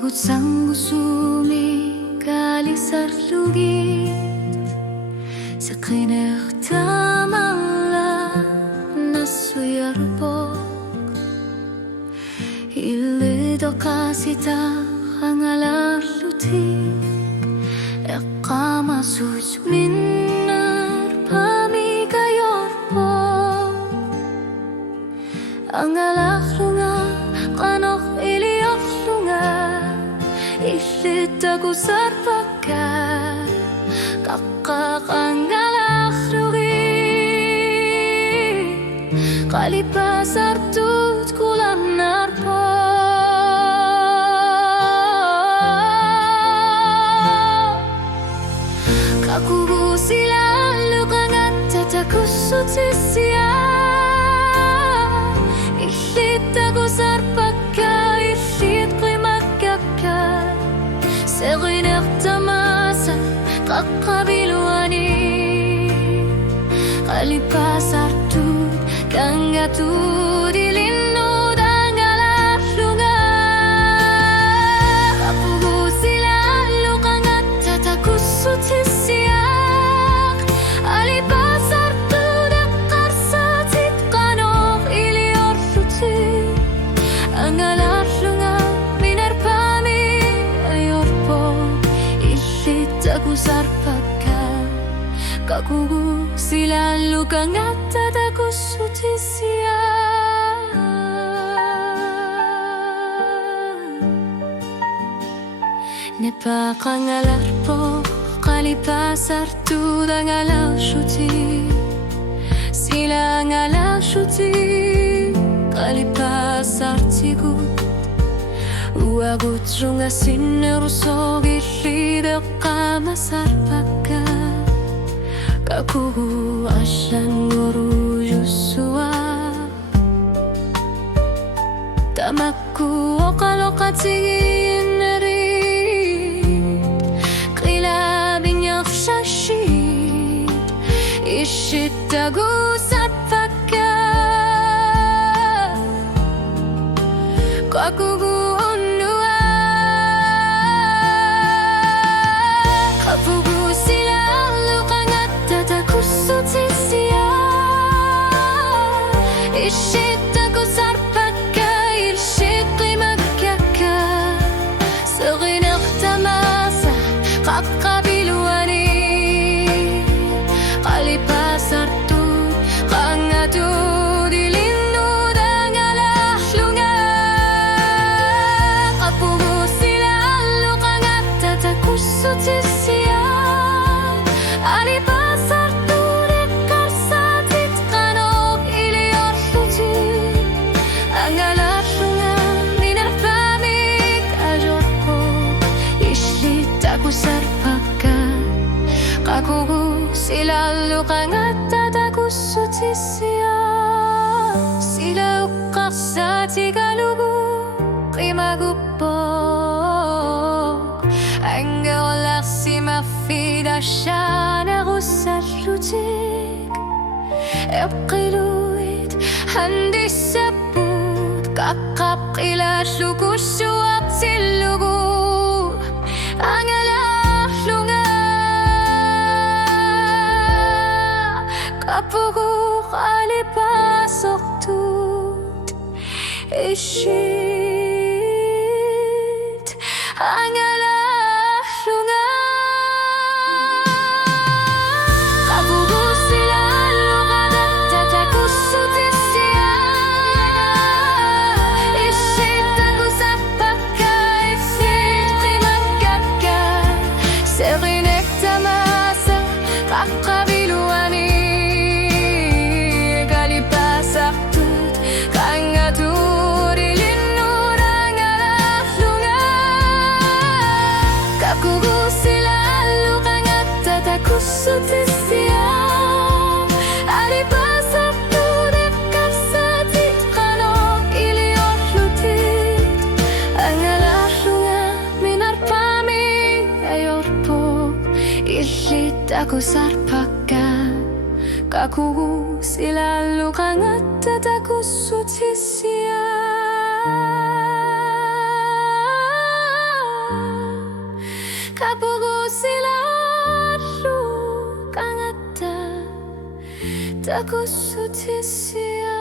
Uagot sang gusumi kalisar lugi Sakiner tamala nasuyarpo Ilido kasita hangalar luti Ekama susminner pamigayorpo Angalar lunga kanok iliyok lunga Ilitago sarpaka Kakakangalar lugi Kalipasar tut kulang narpo Kakugu silalu kangat tatakusutisia Ilitago sarpaka Ilit ko'y magkaka Seriner tamasa Kakabiluani Kalipasar tut Kangatu dilinu dangalar lunga Kapugu silalu kangat tatakusutisiak Alipasar tu dakar satit kanok ilior luti Angalar lunga minerpami ayorpo Ilitago sarpaka Kakugu silalu kangat tatakusutisia Nepakangalar po kalipasar tu dangalar shuti Sila ngalar shuti kalipasar tigut Uagut runga sinerusog ilidek kamasarpaka Kakugu asyan guru yusua Tamaku okalokatsigin nari Kilabing yakshashit Ishit tagusat paka Kakugu onua Kapugu silalu kangat tatakusutisia Ishit tagusarpaka Ilshit qimakaka Seriner tamasa Kakabiluani Kalipasar tu Kangatu dilinu dangalah lunga Kapugu silalu kangat tatakusutisia Alipasar tu dekar satit kanok ilior luti Angalar lunga minerpamik ajorpo Ishlitago sarpaka Kakugu silalu kangat tatakusutisia Sila ukak sa tigalugu Kimagupo Anggalar si mafida siya narusat lutik Epkiluit handi sabut Kakap kilat lugu suwak silugu Angalar lunga Kapugu kalipasok tut Ishit Angalar lunga Kapugu silalu kangat tatakusutisia Ishit tagusarpaka Ilit qimakaka Serinek tamasa Kakabiluani Kalipasar tut Kangatu dilinu dangalar lunga Kakugu silalu kangat tatakusutisia Alipasar tu dekar satit kanok ilior lutit Angalar lunga minerpami ayorpo Ilitago sarpaka Kakugu silalu kangat tatakusutisia Takut suci sia